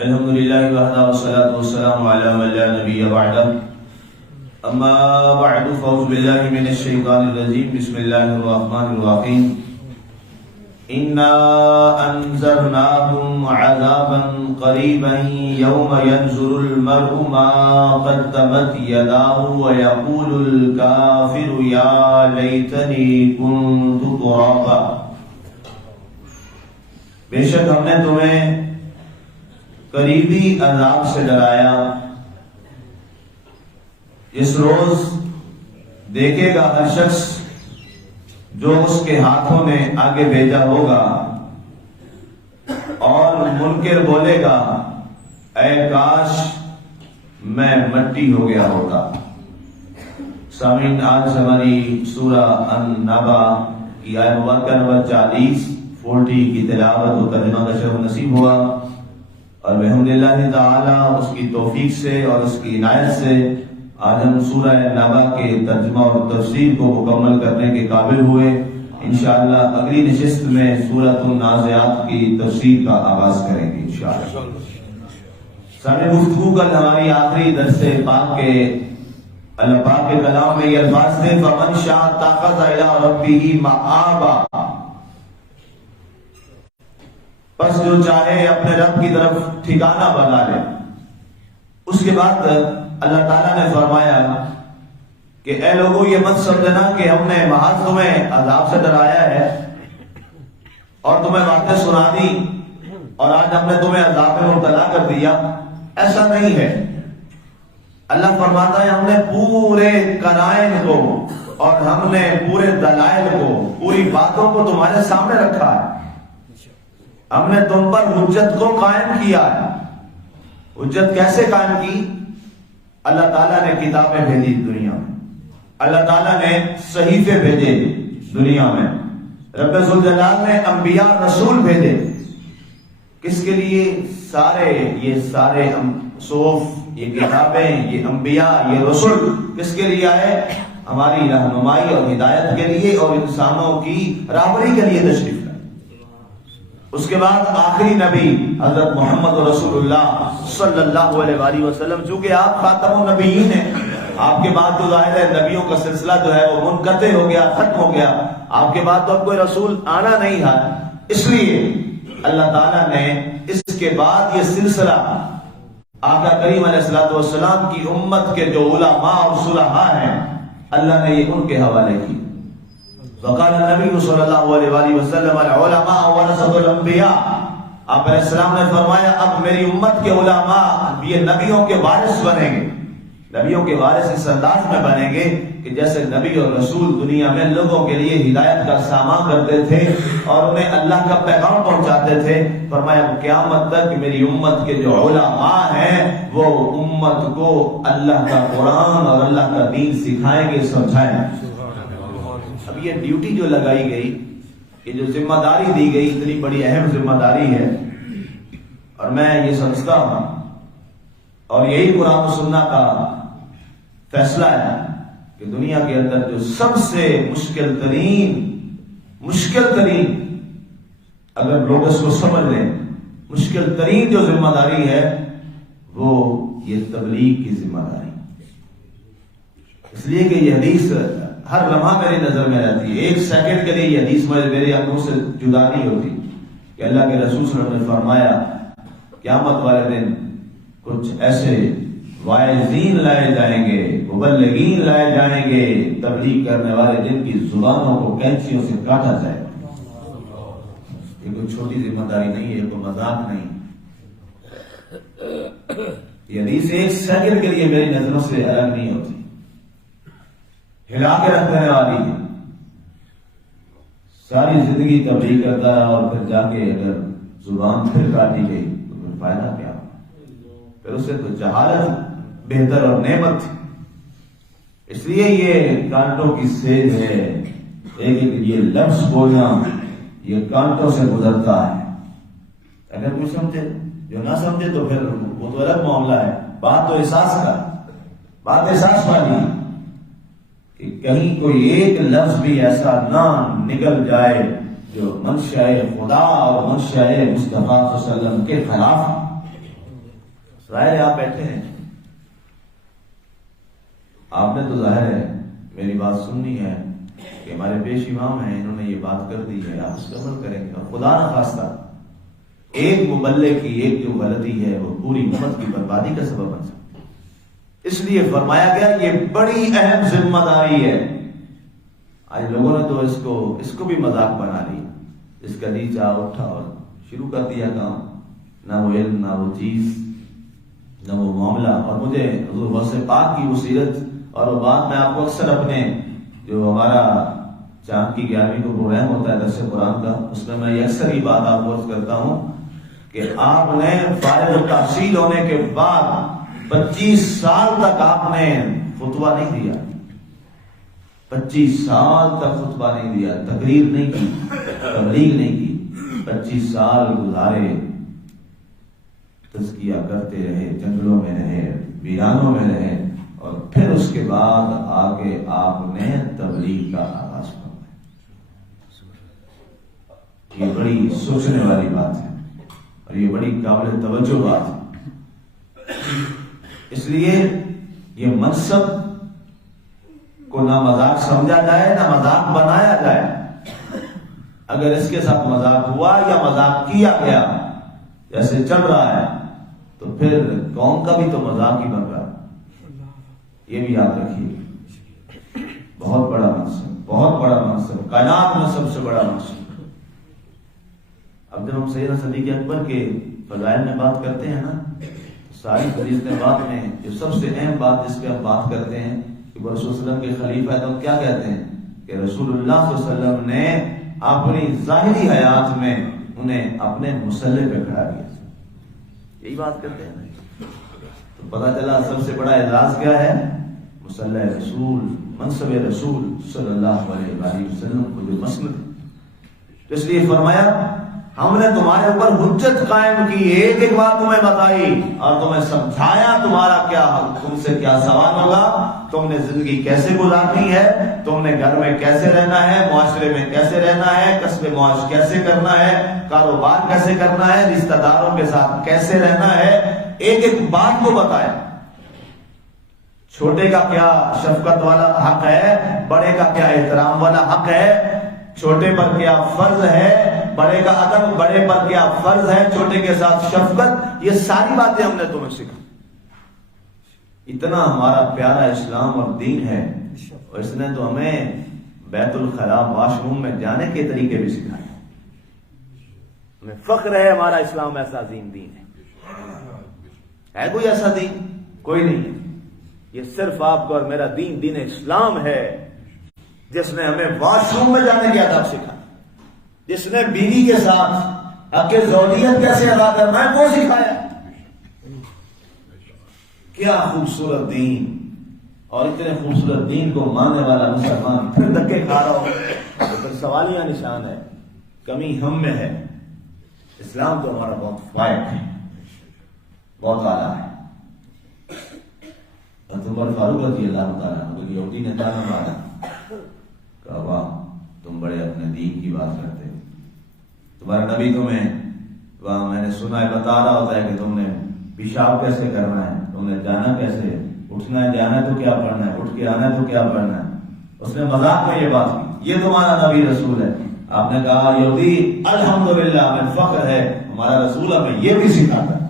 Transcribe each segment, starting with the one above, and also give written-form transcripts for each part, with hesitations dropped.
الحمد لله وحده والصلاة والسلام على من لا نبي بعده. أما بعد فأعوذ بالله من الشيطان الرجيم. بسم الله الرحمن الرحيم. إنا أنذرناكم عذابا قريبا يوم ينظر المرء ما قدمت يداه ويقول الكافر يا ليتني كنت ترابا. بے شک ہم نے تمہیں قریبی عذاب سے ڈرایا. اس روز دیکھے گا ہر شخص جو اس کے ہاتھوں نے آگے بھیجا ہوگا اور منکر بولے گا اے کاش میں مٹی ہو گیا ہوتا. سامعین، آج ہماری سورہ النبا کی آیت مبارکہ نمبر 40 کی تلاوت و ترجمہ کا شرف نصیب ہوا اور الحمدللہ تعالی اس کی توفیق سے اور اس کی عنایت سے آج ہم سورہ نبا کے ترجمہ اور تفسیر کو مکمل کرنے کے قابل ہوئے. انشاءاللہ اگلی نشست میں سورۃ النازعات کی تفسیر کا آغاز کریں گے انشاءاللہ. سارے گفتگو کل ہماری آخری درس پاک کے اللہ پاک کے کلام میں یہ الفاظ تھے فمن شاء اتخذ الی ربہ مآبا. بس جو چاہے اپنے رب کی طرف ٹھکانہ بنا لے. اس کے بعد اللہ تعالیٰ نے فرمایا کہ اے لوگوں یہ مت سمجھنا کہ ہم نے محض تمہیں عذاب سے ڈرایا ہے اور تمہیں باتیں سنا دی اور آج ہم نے تمہیں عذاب میں مبتلا کر دیا. ایسا نہیں ہے. اللہ فرماتا ہے ہم نے پورے قرائن کو اور ہم نے پورے دلائل کو، پوری باتوں کو تمہارے سامنے رکھا ہے. ہم نے تم پر حجت کو قائم کیا ہے. حجت کیسے قائم کی؟ اللہ تعالیٰ نے کتابیں بھیجی دنیا میں، اللہ تعالیٰ نے صحیفے بھیجے دنیا میں، رب ذوالجلال نے انبیاء رسول بھیجے. کس کے لیے؟ یہ سارے صحف، یہ کتابیں، یہ انبیاء، یہ رسول کس کے لیے آئے؟ ہماری رہنمائی اور ہدایت کے لیے اور انسانوں کی رہبری کے لیے تشریف. اس کے بعد آخری نبی حضرت محمد رسول اللہ صلی اللہ علیہ وآلہ وسلم، چونکہ آپ خاتم النبیین ہیں، آپ کے بعد تو ظاہر ہے نبیوں کا سلسلہ جو ہے وہ منقطع ہو گیا، ختم ہو گیا. آپ کے بعد تو اب کوئی رسول آنا نہیں ہے. اس لیے اللہ تعالیٰ نے اس کے بعد یہ سلسلہ آقا کریم علیہ الصلوۃ والسلام کی امت کے جو علماء اور صلحاء ہیں، اللہ نے یہ ان کے حوالے کی. وقال النبی صلی اللہ علیہ وآلہ وسلم العلماء ورثۃ الانبیاء. آپ علیہ السلام نے فرمایا اب میری امت کے علماء یہ نبیوں کے وارث بنیں گے. نبیوں کے وارث اس انداز میں بنیں گے کہ جیسے نبی اور رسول دنیا میں لوگوں کے لیے ہدایت کا سامان کرتے تھے اور انہیں اللہ کا پیغام پہنچاتے تھے. فرمایا قیامت تک میری امت کے جو علماء ہیں وہ امت کو اللہ کا قرآن اور اللہ کا دین سکھائیں گے، سمجھائیں گے. اب یہ ڈیوٹی جو لگائی گئی، یہ جو ذمہ داری دی گئی، اتنی بڑی اہم ذمہ داری ہے اور میں یہ سمجھتا ہوں اور یہی قرآن و سنت کا فیصلہ ہے کہ دنیا کے اندر جو سب سے مشکل ترین اگر لوگ اس کو سمجھ لیں، مشکل ترین جو ذمہ داری ہے وہ یہ تبلیغ کی ذمہ داری. اس لیے کہ یہ حدیث ہر لمحہ میری نظر میں رہتی ہے. ایک سیکنڈ کے لیے یہ حدیث میرے آنکھوں سے جدا نہیں ہوتی کہ اللہ کے رسول صلی اللہ علیہ وسلم نے فرمایا قیامت والے دن کچھ ایسے واعظین لائے جائیں گے، مبلغین لائے جائیں گے، تبلیغ کرنے والے جن کی زبانوں کو کینچیوں سے کاٹا جائے. یہ کوئی چھوٹی ذمہ داری نہیں ہے، کوئی مذاق نہیں. یہ حدیث ایک سیکنڈ کے لیے میری نظروں سے الگ نہیں ہوتی، ہلا کے رکھ دینے والی ہے. ساری زندگی تبلیغ کرتا ہے اور پھر جا کے اگر زبان پھر کاٹی گئی تو پھر فائدہ کیا؟ پھر اسے تو جہالت بہتر اور نعمت تھی. اس لیے یہ کانٹوں کی سیج ہے. ایک یہ لفظ بولنا یہ کانٹوں سے گزرتا ہے. اگر کوئی سمجھے، جو نہ سمجھے تو پھر وہ تو الگ معاملہ ہے. بات تو احساس والی ہے کہ کہیں کوئی ایک لفظ بھی ایسا نہ نکل جائے جو منشاء خدا اور منشاء مصطفیٰ صلی اللہ علیہ وسلم کے خلاف. ظاہر ہے آپ بیٹھے ہیں، آپ نے تو ظاہر ہے میری بات سننی ہے کہ ہمارے پیش امام ہیں، انہوں نے یہ بات کر دی ہے، آپ اس پر عمل کریں گے، اور خدا نہ خواستہ ایک مبلغ کی ایک جو غلطی ہے وہ پوری امت کی بربادی کا سبب بن سکتی ہے۔ اس لیے فرمایا گیا یہ بڑی اہم ذمہ داری ہے۔ آج لوگوں نے تو اس کو بھی مذاق بنا لیا، اس کا نیچا اٹھا اور شروع کر دیا کام، نہ وہ علم، نہ وہ چیز، نہ وہ معاملہ۔ اور مجھے حضور غوث پاک کی وہ سیرت اور وہ بات میں آپ کو اکثر اپنے جو ہمارا چاند کی 11ویں کو پروگرام ہوتا ہے درس قرآن کا، اس میں یہ اکثر یہ بات آپ کو عرض کرتا ہوں کہ آپ نے فارغ التحصیل ہونے کے بعد 25 سال تک آپ نے خطبہ نہیں دیا، 25 سال تک خطبہ نہیں دیا، تقریر نہیں کی، تبلیغ نہیں کی، 25 سال گزارے، تزکیہ کرتے رہے، جنگلوں میں رہے، ویرانوں میں رہے، اور پھر اس کے بعد آگے آپ نے تبلیغ کا آغاز کروایا۔ یہ بڑی سوچنے والی بات ہے اور یہ بڑی قابل توجہ بات ہے۔ اس لیے یہ منصب کو نہ مذاق سمجھا جائے نہ مذاق بنایا جائے۔ اگر اس کے ساتھ مذاق ہوا یا مذاق کیا گیا جیسے چل رہا ہے تو پھر قوم کا بھی تو مذاق ہی بن رہا ہے۔ یہ بھی یاد رکھیے، بہت بڑا منصب، بہت بڑا منصب، کائنات میں سب سے بڑا منصب۔ اب جب ہم سیدنا صدیق اکبر کے فضائل میں بات کرتے ہیں نا، ساری فضیلتیں بات میں جو سب سے اہم بات جس پہ ہم بات کرتے ہیں کہ وہ رسول صلی اللہ علیہ وسلم کے خلیفہ ہے، تو ہم کیا کہتے ہیں کہ رسول اللہ صلی اللہ علیہ وسلم نے اپنی ظاہری حیات میں انہیں اپنے مصلی پہ کھڑا کیا، یہی بات کرتے ہیں نا۔ تو پتہ چلا سب سے بڑا اعزاز کیا ہے؟ مصلی رسول، منصب رسول صلی اللہ علیہ وآلہ وسلم کو جو مسند ہے۔ اس لیے فرمایا ہم نے تمہارے اوپر حجت قائم کی، ایک ایک بات تمہیں بتائی اور تمہیں سمجھایا تمہارا کیا حق، تم سے کیا سوال ہوگا، تم نے زندگی کیسے گزارنی ہے، تم نے گھر میں کیسے رہنا ہے، معاشرے میں کیسے رہنا ہے، کسب معاش کیسے کرنا ہے، کاروبار کیسے کرنا ہے، رشتہ داروں کے ساتھ کیسے رہنا ہے، ایک ایک بات کو بتایا۔ چھوٹے کا کیا شفقت والا حق ہے، بڑے کا کیا احترام والا حق ہے، چھوٹے پر کیا فرض ہے، بڑے کا ادب، بڑے پر کیا فرض ہے، چھوٹے کے ساتھ شفقت، یہ ساری باتیں ہم نے تمہیں سکھائی۔ اتنا ہمارا پیارا اسلام اور دین ہے، اور اس نے تو ہمیں بیت الخلاء واش روم میں جانے کے طریقے بھی سکھائے۔ ہمیں فخر ہے ہمارا اسلام ایسا عظیم دین ہے کوئی ایسا دین؟ کوئی نہیں ہے۔ یہ صرف آپ کا اور میرا دین، دین اسلام ہے، جس نے ہمیں واش روم میں جانے کی آداب سکھایا، جس نے بیوی کے ساتھ حق زوجیت کیسے ادا کرنا ہے وہ سکھایا۔ کیا خوبصورت دین، اور اتنے خوبصورت دین کو ماننے والا مسلمان پھر دھکے کھا رہا ہو تو پھر سوالیہ نشان ہے، کمی ہم میں ہے۔ اسلام تو ہمارا بہت فائق ہے، بہت اعلیٰ ہے۔ عمر فاروق رضی اللہ تعالیٰ عنہ یہودی نے تانا مارا، کہا واہ تم بڑے اپنے دین کی بات کرتے ہو، تمہارا نبی تمہیں وہاں میں نے سنا ہے بتا رہا ہوتا ہے کہ تم نے پیشاب کیسے کرنا ہے، تم نے جانا کیسے، اٹھنا ہے جانا ہے تو کیا پڑھنا ہے، اٹھ کے آنا ہے تو کیا پڑھنا ہے۔ اس نے مذاق میں یہ بات کی، یہ تمہارا نبی رسول ہے۔ آپ نے کہا یہودی الحمدللہ ہمیں فخر ہے، ہمارا رسول ہمیں یہ بھی سکھاتا ہے۔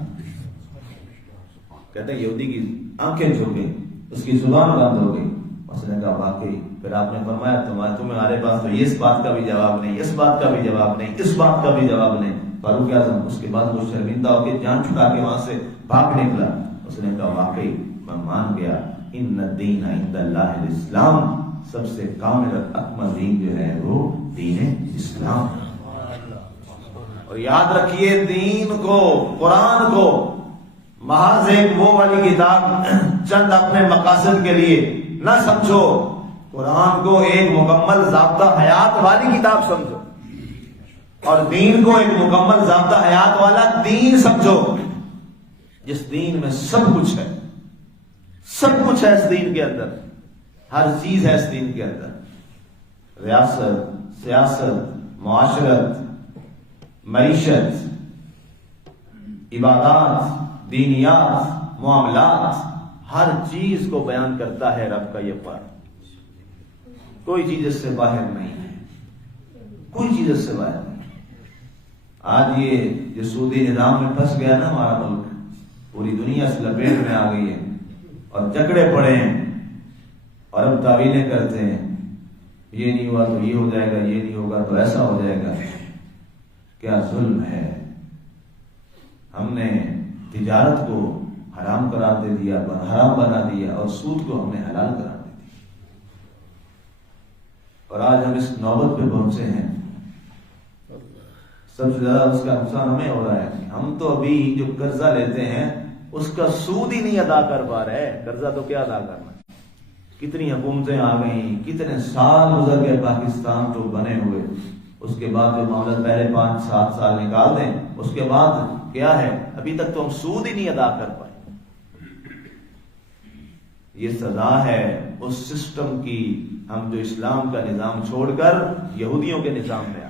کہتے ہیں یہودی کی آنکھیں جھک گئی، اس کی زبان بند ہو گئی۔ اس نے کہا واقعی، پھر آپ نے فرمایا تمہارے پاس تو اس بات کا بھی جواب نہیں، اس بات کا بھی جواب نہیں، اس بات کا بھی جواب نہیں۔ فاروق اعظم اس کے بعد وہ شرمندہ ہو کے جان چھڑا کے وہاں سے بھاگ نکلا۔ اس نے کہا واقعی میں مان گیا، ان الدین عند اللہ الاسلام، سب سے کامل اور اکمل دین جو ہے وہ دین اسلام۔ اور یاد رکھیے دین کو، قرآن کو محض ایک وہ والی کتاب چند اپنے مقاصد کے لیے نہ سمجھو، قرآن کو ایک مکمل ضابطہ حیات والی کتاب سمجھو، اور دین کو ایک مکمل ضابطہ حیات والا دین سمجھو، جس دین میں سب کچھ ہے، سب کچھ ہے اس دین کے اندر، ہر چیز ہے اس دین کے اندر، ریاست، سیاست، معاشرت، معیشت، عبادات، دینیات، معاملات، ہر چیز کو بیان کرتا ہے رب کا یہ قرآن. کوئی چیز اس سے باہر نہیں ہے، کوئی چیز اس سے باہر نہیں. آج یہ سودی نظام میں پھنس گیا نا ہمارا ملک، پوری دنیا سے لپیٹ میں آ گئی ہے اور جکڑے پڑے ہیں اور اب تعویلیں کرتے ہیں. یہ نہیں ہوا تو یہ ہو جائے گا، یہ نہیں ہوگا تو ایسا ہو جائے گا. کیا ظلم ہے. ہم نے تجارت کو حرام قرار دے دیا، حرام بنا دیا، اور سود کو ہم نے حلال قرار دے دیا. اور آج ہم اس نوبت پہ پہنچے ہیں. سب سے زیادہ اس کا نقصان ہمیں ہو رہا ہے. ہم تو ابھی جو قرضہ لیتے ہیں اس کا سود ہی نہیں ادا کر پا رہے. قرضہ تو کیا ادا کرنا. کتنی حکومتیں آ گئیں، کتنے سال گزر گئے پاکستان تو بنے ہوئے. اس کے بعد جو معاملہ پہلے 5-7 سال نکال دیں، اس کے بعد کیا ہے، ابھی تک تو ہم سود ہی نہیں ادا کر پائے. یہ سزا ہے اس سسٹم کی، ہم جو اسلام کا نظام چھوڑ کر یہودیوں کے نظام میں آئے.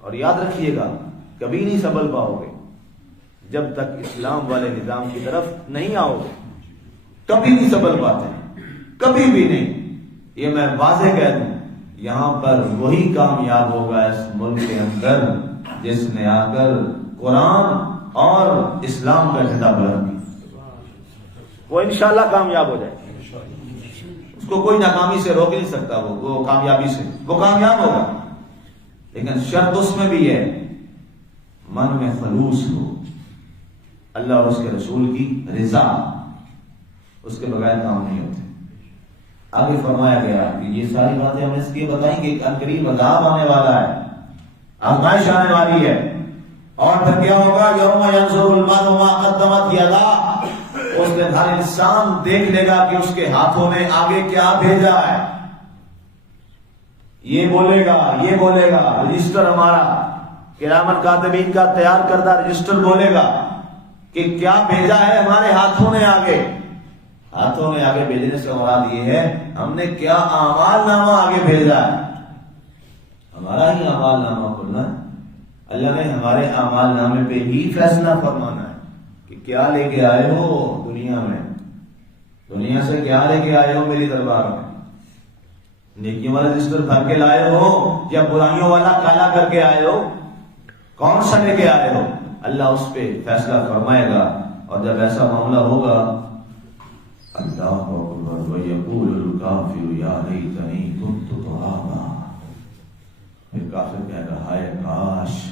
اور یاد رکھیے گا، کبھی نہیں سنبھل پاؤ گے جب تک اسلام والے نظام کی طرف نہیں آؤ گے. کبھی نہیں سنبھل پاتے، کبھی بھی نہیں. یہ میں واضح کہہ دوں، یہاں پر وہی کامیاب ہوگا اس ملک کے اندر جس نے آ کر قرآن اور اسلام کا جھنڈا بلند کیا. وہ انشاءاللہ کامیاب ہو جائے. اس کو کوئی ناکامی سے روک نہیں سکتا. وہ کامیابی سے وہ کامیاب ہوگا. لیکن شرط اس میں بھی ہے، من میں خلوص ہو، اللہ اور اس کے رسول کی رضا. اس کے بغیر کام نہیں ہوتے. آگے فرمایا گیا کہ یہ ساری باتیں ہمیں اس لیے بتائیں کہ قریب عذاب آنے والا ہے، آزمائش آنے والی ہے. اور پھر کیا ہوگا، یوم ینظر المرء ما قدمت یداہ. اس دن ہر انسان دیکھ لے گا کہ اس کے ہاتھوں نے آگے کیا بھیجا ہے. یہ بولے گا رجسٹر ہمارا کرامن کاتبین کا تیار کردہ رجسٹر بولے گا کہ کیا بھیجا ہے ہمارے ہاتھوں نے آگے. ہاتھوں نے آگے بھیجنے سے مراد یہ ہے ہم نے کیا اعمال نامہ آگے بھیجا ہے. ہمارا ہی اعمال نامہ کھلنا ہے. اللہ نے ہمارے اعمال نامے پہ ہی فیصلہ فرمانا ہے کہ کیا لے کے آئے ہو دنیا میں، دنیا سے کیا لے کے آئے ہو میری دربار میں. نیکیوں والا رجسٹر بھر کے لائے ہو یا برائیوں والا کالا کر کے آئے ہو، کون سا لے کے آئے ہو. اللہ اس پہ فیصلہ فرمائے گا. اور جب ایسا معاملہ ہوگا، اللہ اکبر ویقول الکافر یا لیتنی کنت ترابا. پھر کافر کہے گا، ہائے کاش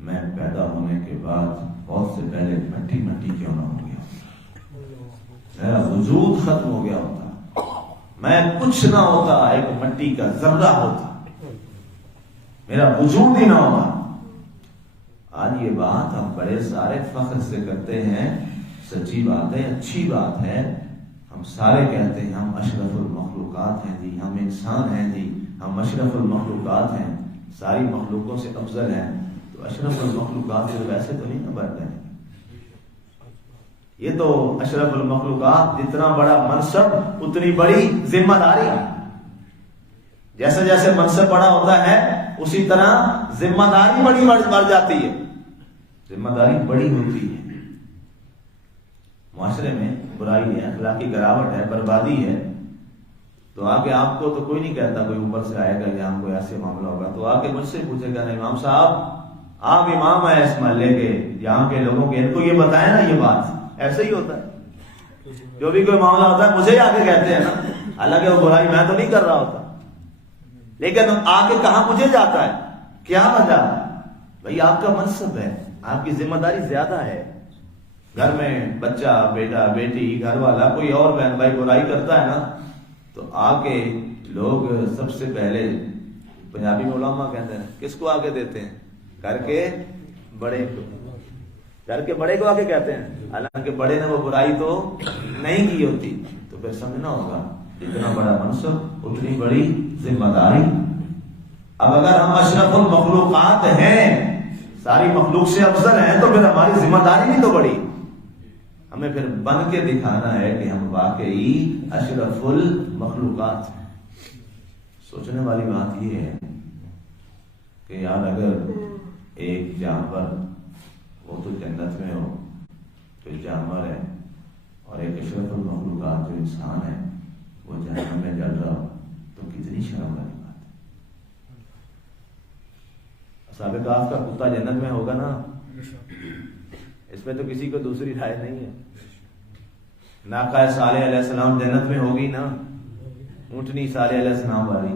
میں پیدا ہونے کے بعد بہت سے پہلے مٹی کیوں نہ ہو گیا، میرا وجود ختم ہو گیا ہوتا، میں کچھ نہ ہوتا، ایک مٹی کا ذرہ ہوتا، میرا وجود ہی نہ ہوتا. آج یہ بات ہم بڑے سارے فخر سے کرتے ہیں. سچی بات ہے، اچھی بات ہے. ہم سارے کہتے ہیں ہم اشرف المخلوقات ہیں جی، ہم انسان ہیں جی، ہم اشرف المخلوقات ہیں، ساری مخلوقوں سے افضل ہیں. تو اشرف المخلوقات سے ویسے تو نہیں نہ بڑھتے ہیں. یہ تو اشرف المخلوقات جتنا بڑا منصب اتنی بڑی ذمہ داری. جیسے جیسے منصب بڑا ہوتا ہے اسی طرح ذمہ داری بڑی بڑھ جاتی ہے. ذمہ داری بڑی ہوتی ہے. معاشرے میں برائی ہے، اخلاقی گراوٹ ہے، بربادی ہے، تو آگے آپ کو تو کوئی نہیں کہتا، کوئی اوپر سے آئے گا یا ہم کو ایسے معاملہ ہوگا تو آگے مجھ سے پوچھے گا، نہیں امام صاحب آپ امام ہیں اس محلے کے، یہاں کے لوگوں کے، ان کو یہ بتائیں نا یہ بات. ایسے ہی ہوتا ہے، جو بھی کوئی معاملہ ہوتا ہے مجھے ہی آگے کہتے ہیں نا. حالانکہ وہ برائی میں تو نہیں کر رہا ہوتا، لیکن آگے کہاں مجھے جاتا ہے. کیا وجہ؟ بھائی آپ کا منصب ہے، آپ کی ذمہ داری زیادہ ہے. گھر میں بچہ، بیٹا، بیٹی، گھر والا، کوئی اور بہن بھائی برائی کرتا ہے نا تو آگے لوگ سب سے پہلے، پنجابی میں علماء کہتے ہیں کس کو آگے دیتے ہیں؟ گھر کے بڑے کو. گھر کے بڑے کو آگے کہتے ہیں، حالانکہ بڑے نے وہ برائی تو نہیں کی ہوتی. تو پھر سمجھنا ہوگا اتنا بڑا منصب اتنی بڑی ذمہ داری. اب اگر ہم اشرف المخلوقات ہیں، ساری مخلوق سے افضل ہیں، تو پھر ہماری ذمہ داری بھی تو بڑی. ہمیں پھر بن کے دکھانا ہے کہ ہم واقعی اشرف المخلوقات ہیں. سوچنے والی بات یہ ہے کہ یار اگر ایک جانور وہ تو جنت میں ہو، تو جانور ہے اور ایک اشرف المخلوقات جو انسان ہے وہ جہنم میں جل رہا ہو تو کتنی شرم والی بات ہے۔ اصحاب کہف کا کتا جنت میں ہوگا نا، اس میں تو کسی کو دوسری رائے نہیں ہے۔ ناقہ صالح علیہ السلام جنت میں ہوگی نا، اونٹنی صالح علیہ السلام والی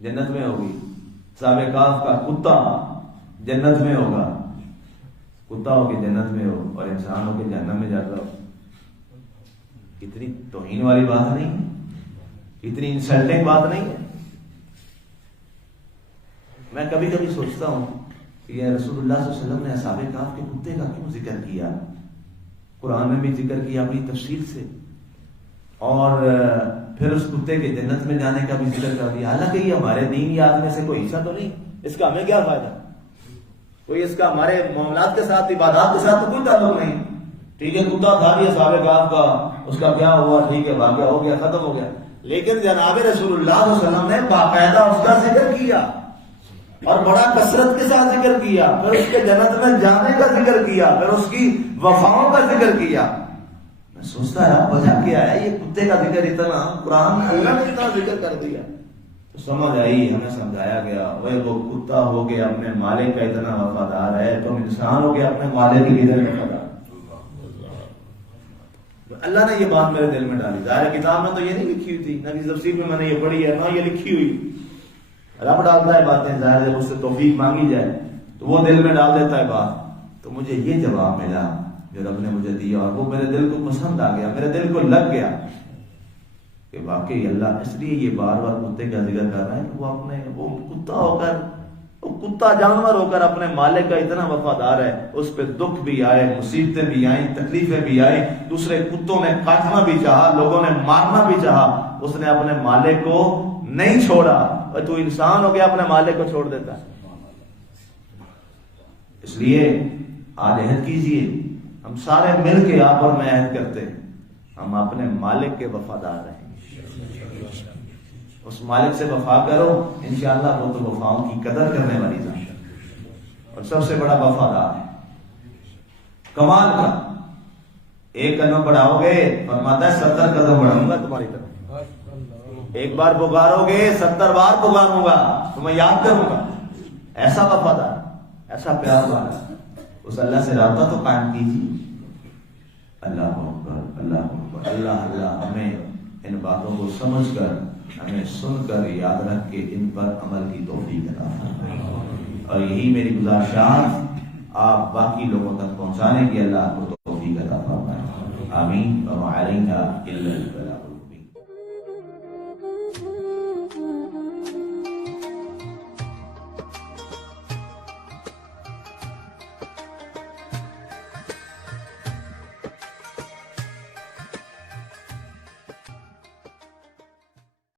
جنت میں ہوگی۔ اصحاب کہف کا کتا جنت میں ہوگا، کتا ہو کے جنت میں ہو اور انسان ہو کے جہنم میں جاتا ہو، کتنی توہین والی بات نہیں ہے، اتنی انسلٹنگ بات نہیں ہے۔ میں کبھی کبھی سوچتا ہوں کہ یہ رسول اللہ صلی اللہ علیہ وسلم نے اصحاب کہف کے کتے کا کیوں ذکر کیا؟ قرآن میں بھی ذکر کیا اپنی تفصیل سے، اور پھر اس کتے کے جنت میں جانے کا بھی ذکر کر دیا، حالانکہ یہ ہمارے دین یاد میں سے کوئی حصہ تو نہیں، اس کا ہمیں کیا فائدہ؟ کوئی اس کا ہمارے معاملات کے ساتھ، عبادات کے ساتھ تو کوئی تعلق نہیں۔ ٹھیک ہے، کتا کھا لیا اصحاب کہف کا، اس کا کیا ہوا؟ ٹھیک ہے، واقعہ ہو گیا، ختم ہو گیا۔ لیکن جناب رسول اللہ صلی اللہ علیہ وسلم نے باقاعدہ اس کا ذکر کیا اور بڑا کثرت کے ساتھ ذکر کیا، پھر اس کے جنت میں جانے کا ذکر کیا، پھر اس کی وفاؤں کا ذکر کیا۔ میں سوچتا ہے وجہ کیا ہے؟ یہ کتے کا ذکر اتنا قرآن میں اللہ نے اتنا ذکر کر دیا تو سمجھ آئی، ہمیں سمجھایا گیا وہ کتا ہو کے اپنے مالک کا اتنا وفادار ہے، تم انسان ہو کے اپنے مالک کی اتنا وفادار۔ اللہ نے یہ بات میرے دل میں ڈالی، ظاہر کتاب میں تو یہ نہیں لکھی ہوئی تھی، نہ کسی تفسیر میں نے یہ پڑھی ہے، نہ یہ لکھی ہوئی۔ رب ڈالتا ہے باتیں، ظاہر ہے اس سے توفیق مانگی جائے تو وہ دل میں ڈال دیتا ہے بات۔ تو مجھے یہ جواب ملا جو رب نے مجھے دیا اور وہ میرے دل کو پسند آ گیا، میرے دل کو لگ گیا کہ واقعی اللہ اس لیے یہ بار بار کتے کا ذکر کر رہا ہے کہ وہ کتا ہو کر، وہ کتا جانور ہو کر اپنے مالک کا اتنا وفادار ہے، اس پہ دکھ بھی آئے، مصیبتیں بھی آئیں، تکلیفیں بھی آئیں، دوسرے کتوں نے کاٹنا بھی چاہا، لوگوں نے مارنا بھی چاہا، اس نے اپنے مالک کو نہیں چھوڑا۔ اور تو انسان ہو گیا اپنے مالک کو چھوڑ دیتا ہے۔ اس لیے آج عہد کیجئے، ہم سارے مل کے آپ اور میں عہد کرتے ہیں، ہم اپنے مالک کے وفادار رہیں، اس مالک سے وفا کرو، انشاءاللہ وہ تو وفاؤں کی قدر کرنے والی ذات ہے اور سب سے بڑا وفادار ہے۔ کمال کا ایک قدم بڑھاؤ گے، فرماتا ہے 70 قدم بڑھاؤں گا تمہاری طرف۔ ایک بار پکارو گے 70 بار پکاروں گا، تمہیں یاد کروں گا۔ ایسا وفادار، ایسا پیار والا، اس اللہ سے رابطہ تو قائم کیجیے۔ اللہ اکبر، اللہ اکبر، اللہ اللہ ہمیں ان باتوں کو سمجھ کر، ہمیں سن کر، یاد رکھ کے ان پر عمل کی توفیق عطا فرمائے، اور یہی میری گزارشات آپ باقی لوگوں تک پہنچانے کی اللہ کو توفیق عطا فرمائے۔ آمین۔ وما علینا الا البلاغ۔